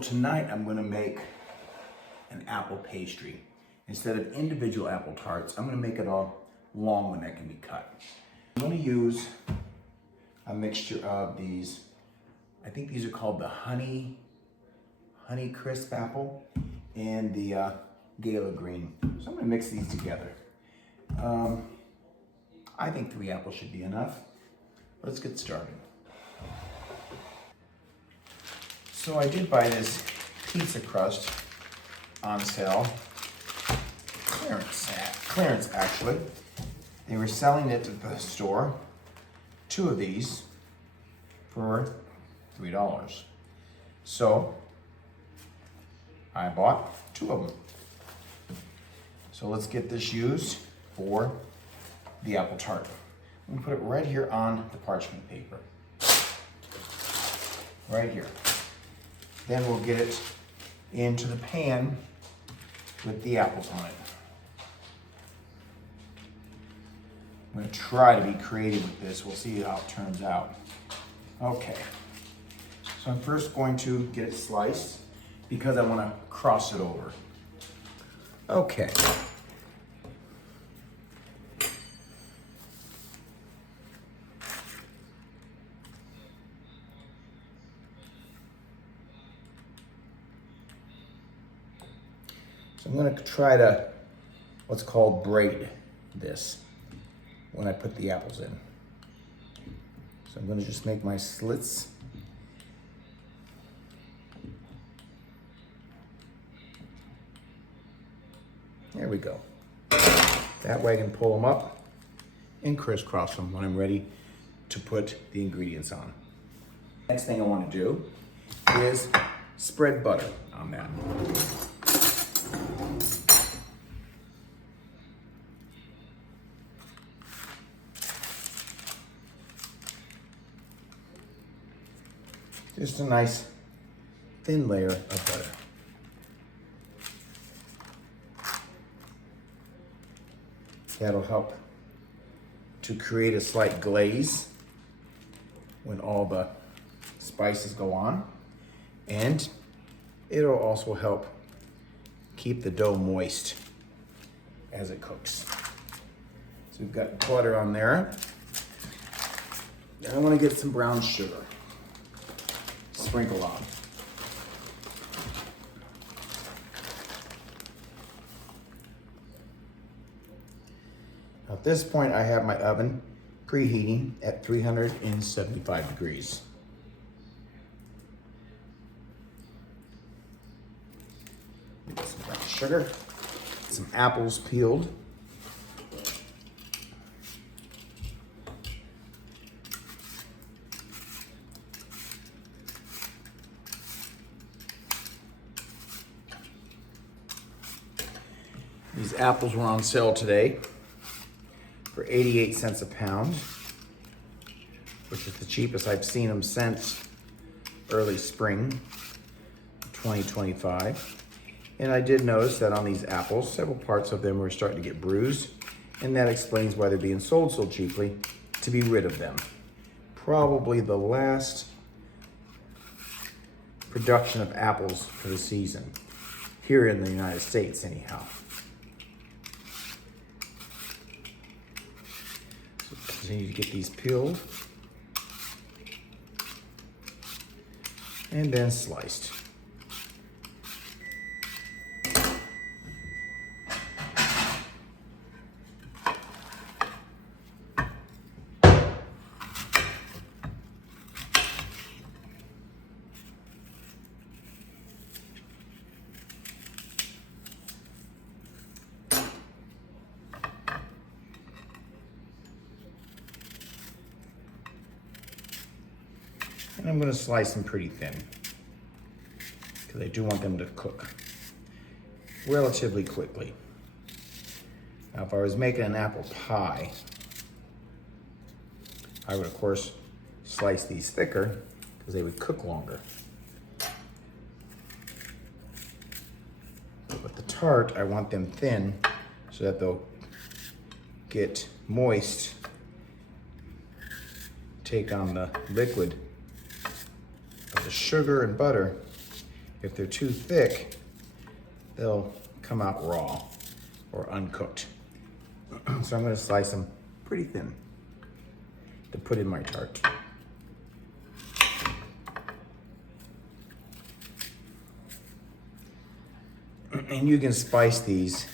Tonight I'm going to make an apple pastry. Instead of individual apple tarts, I'm going to make it a long one that can be cut. I'm going to use a mixture of these, I think these are called the honey crisp apple and the Gala green. So I'm going to mix these together. I think 3 apples should be enough. Let's get started. So I did buy this pizza crust on sale, clearance actually. They were selling it at the store, 2 of these for $3. So I bought 2 of them. So let's get this used for the apple tart. I'm gonna put it right here on the parchment paper. Right here. Then we'll get it into the pan with the apples on it. I'm gonna try to be creative with this. We'll see how it turns out. Okay, so I'm first going to get it sliced because I wanna cross it over. Okay. I'm going to try to what's called braid this when I put the apples in. So I'm going to just make my slits. There we go. That way I can pull them up and crisscross them when I'm ready to put the ingredients on. Next thing I want to do is spread butter on that. Just a nice thin layer of butter. That'll help to create a slight glaze when all the spices go on. And it'll also help keep the dough moist as it cooks. So we've got butter on there. Now I want to get some brown sugar. Sprinkle on. At this point, I have my oven preheating at 375 degrees. Get some brown sugar, some apples peeled. These apples were on sale today for 88 cents a pound, which is the cheapest I've seen them since early spring 2025. And I did notice that on these apples, several parts of them were starting to get bruised, and that explains why they're being sold so cheaply, to be rid of them. Probably the last production of apples for the season, here in the United States anyhow. Continue to get these peeled and then sliced. And I'm going to slice them pretty thin because I do want them to cook relatively quickly. Now, if I was making an apple pie, I would, of course, slice these thicker because they would cook longer. But with the tart, I want them thin so that they'll get moist, take on the liquid of the sugar and butter, If they're too thick, they'll come out raw or uncooked. So I'm gonna slice them pretty thin to put in my tart. And you can spice these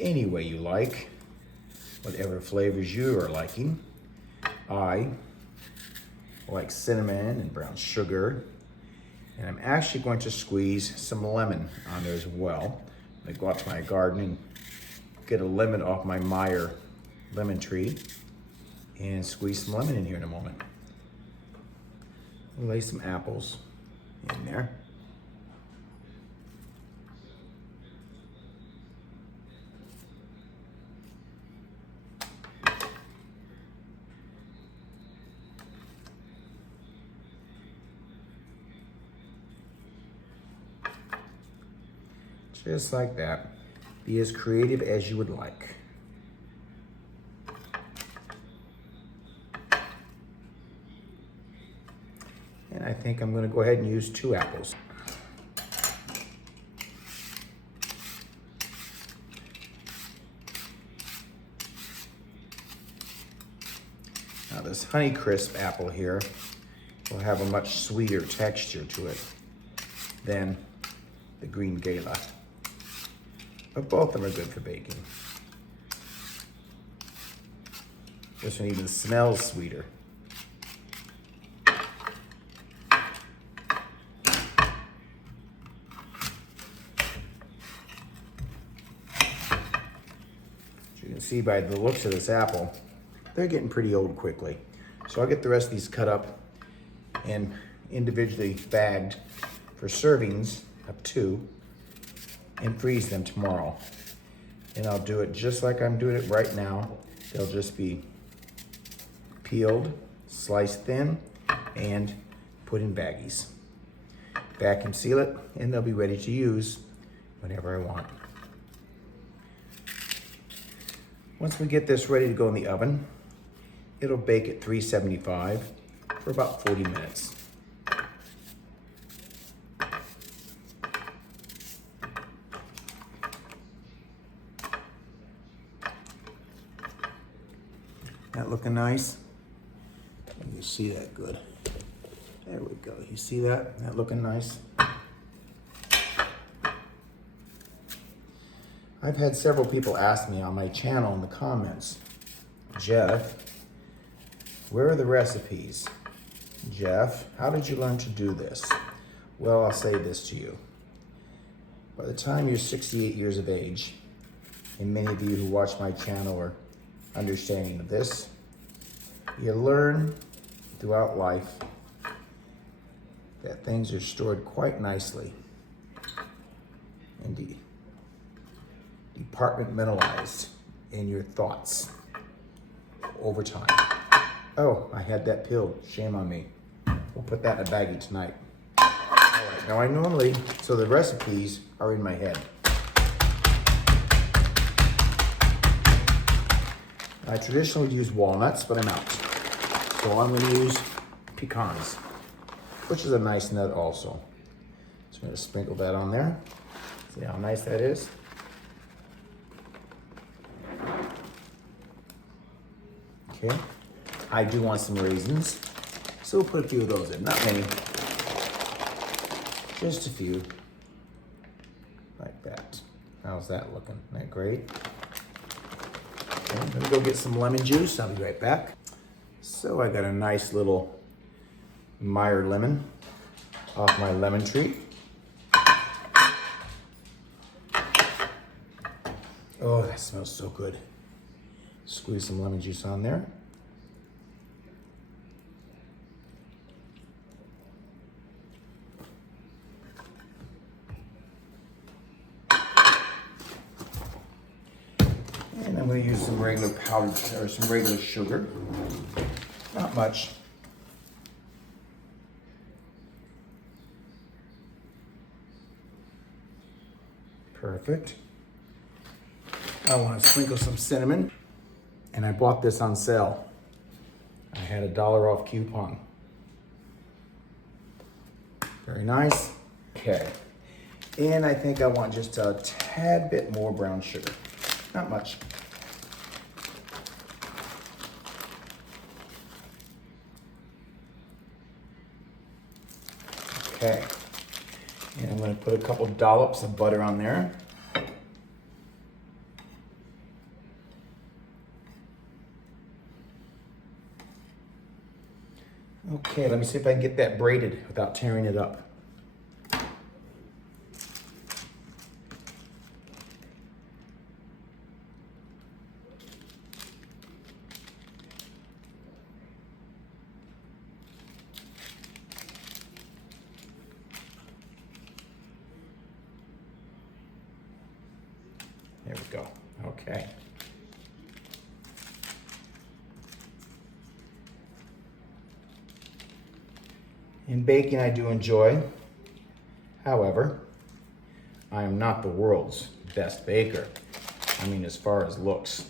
any way you like, whatever flavors you are liking. I like cinnamon and brown sugar, and I'm actually going to squeeze some lemon on there as well. I'm gonna go out to my garden and get a lemon off my Meyer lemon tree and squeeze some lemon in here in a moment. Lay some apples in there. Just like that. Be as creative as you would like. And I think I'm going to go ahead and use 2 apples. Now this Honeycrisp apple here will have a much sweeter texture to it than the green Gala. But both of them are good for baking. This one even smells sweeter. As you can see by the looks of this apple, they're getting pretty old quickly. So I'll get the rest of these cut up and individually bagged for servings, up 2, and freeze them tomorrow. And I'll do it just like I'm doing it right now. They'll just be peeled, sliced thin, and put in baggies. Vacuum seal it, and they'll be ready to use whenever I want. Once we get this ready to go in the oven, it'll bake at 375 for about 40 minutes. That looking nice? You see that good. There we go. You see that? That looking nice? I've had several people ask me on my channel in the comments, Jeff, where are the recipes? Jeff, how did you learn to do this? Well, I'll say this to you. By the time you're 68 years of age, and many of you who watch my channel are understanding of this, you learn throughout life that things are stored quite nicely and departmentalized in your thoughts over time. Oh, I had that peeled. Shame on me. We'll put that in a baggie tonight. All right, now so the recipes are in my head. I traditionally would use walnuts, but I'm out. So I'm going to use pecans, which is a nice nut also. So I'm going to sprinkle that on there. See how nice that is? Okay. I do want some raisins, so we'll put a few of those in. Not many, just a few, like that. How's that looking? Isn't that great? Okay, I'm gonna go get some lemon juice. I'll be right back. So I got a nice little Meyer lemon off my lemon tree. Oh, that smells so good. Squeeze some lemon juice on there. And I'm going to use some regular powdered or some regular sugar. Not much. Perfect. I want to sprinkle some cinnamon. And I bought this on sale. I had a $1 off coupon. Very nice. Okay. And I think I want just a tad bit more brown sugar. Not much. Okay. And I'm going to put a couple dollops of butter on there. Okay, let me see if I can get that braided without tearing it up. There we go. Okay. And baking I do enjoy. However, I am not the world's best baker. I mean, as far as looks,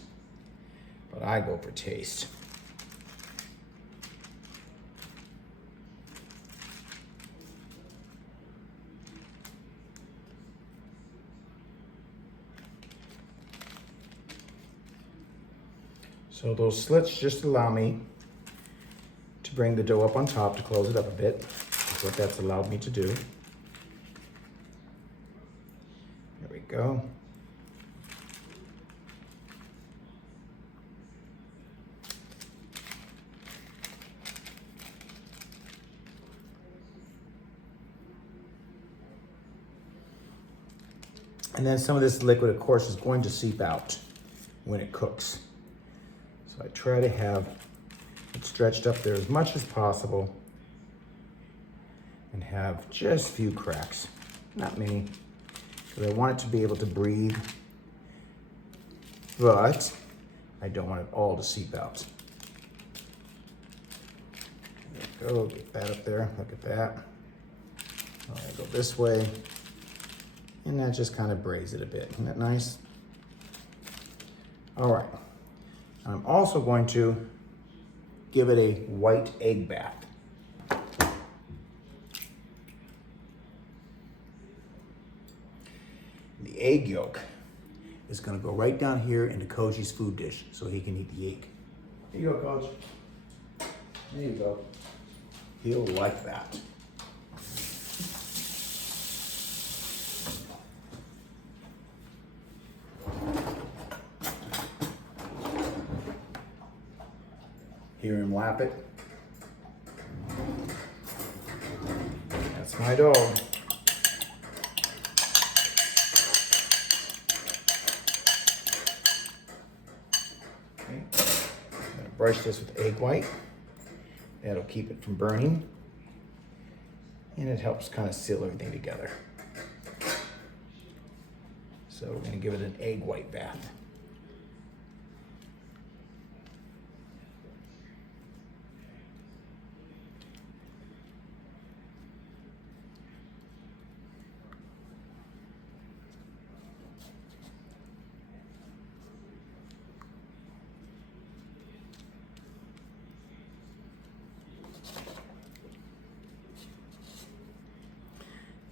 but I go for taste. So those slits just allow me to bring the dough up on top to close it up a bit. That's what that's allowed me to do. There we go. And then some of this liquid, of course, is going to seep out when it cooks. So I try to have it stretched up there as much as possible and have just a few cracks, not many, because I want it to be able to breathe, but I don't want it all to seep out. There we go, get that up there, look at that. All right, go this way, and that just kind of braids it a bit. Isn't that nice? All right. I'm also going to give it a white egg bath. The egg yolk is going to go right down here into Koji's food dish so he can eat the egg. Here you go, Coach. There you go. He'll like that. Hear him lap it. That's my dog. Okay. I'm gonna brush this with egg white. That'll keep it from burning. And it helps kind of seal everything together. So we're gonna give it an egg white bath.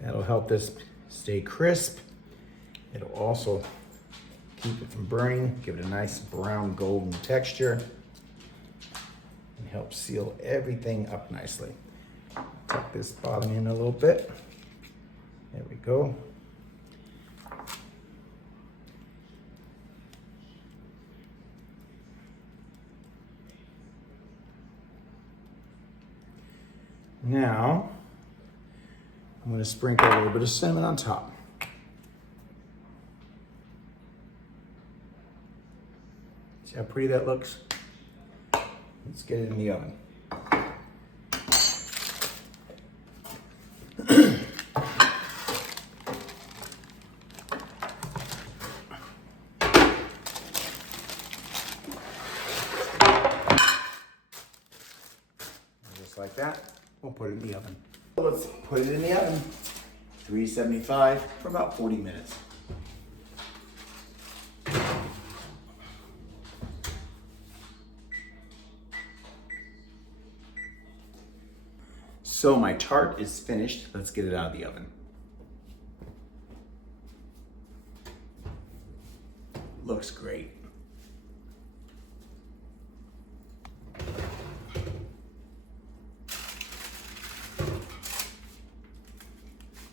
That'll help this stay crisp. It'll also keep it from burning, give it a nice brown golden texture, and help seal everything up nicely. Tuck this bottom in a little bit. There we go. Now, I'm going to sprinkle a little bit of cinnamon on top. See how pretty that looks? Let's get it in the oven. Just like that, we'll put it in the oven. Let's put it in the oven, 375 for about 40 minutes. So my tart is finished. Let's get it out of the oven. looks great.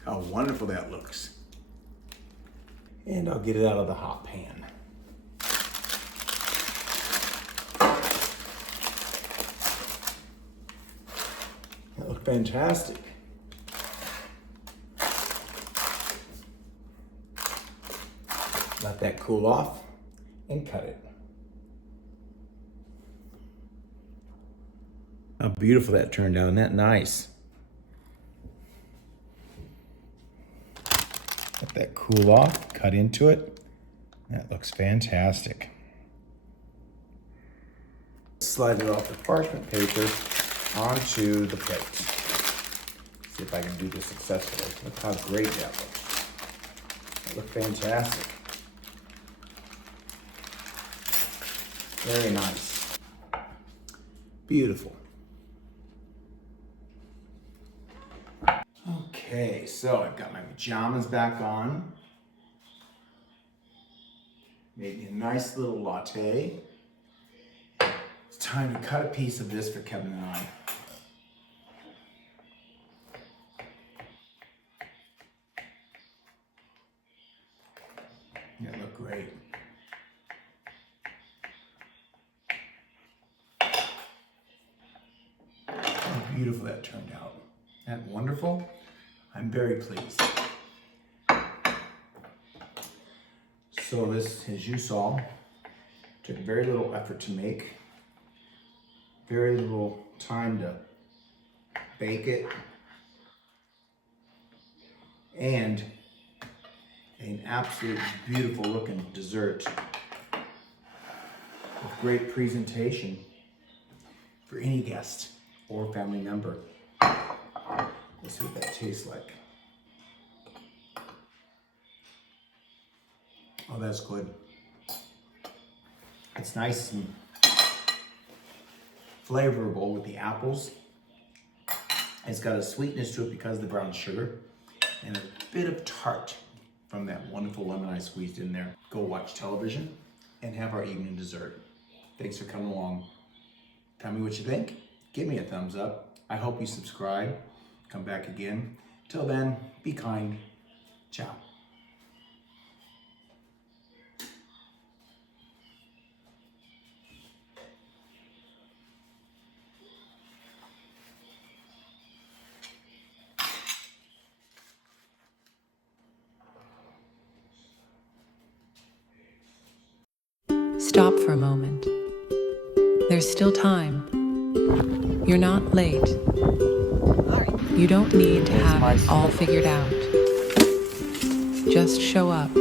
How wonderful that looks. And I'll get it out of the hot pan. That looks fantastic. Let that cool off and cut it. How beautiful that turned out, isn't that nice? Let that cool off, cut into it. That looks fantastic. Slide it off the parchment paper onto the plate. See if I can do this successfully. Look how great that looks. That looks fantastic. Very nice. Beautiful. Okay, so I've got my pajamas back on. Made me a nice little latte. It's time to cut a piece of this for Kevin and I. That looked great. How beautiful that turned out. Isn't that wonderful? I'm very pleased. So this, as you saw, took very little effort to make, very little time to bake it, and an absolute beautiful looking dessert with great presentation for any guest or family member. Let's see what that tastes like. Oh, that's good. It's nice and flavorful with the apples. It's got a sweetness to it because of the brown sugar and a bit of tart from that wonderful lemon I squeezed in there. Go watch television and have our evening dessert. Thanks for coming along. Tell me what you think. Give me a thumbs up. I hope you subscribe. Come back again. Till then, be kind. Ciao. Stop for a moment. There's still time. You're not late. You don't need to have it all figured out. Just show up.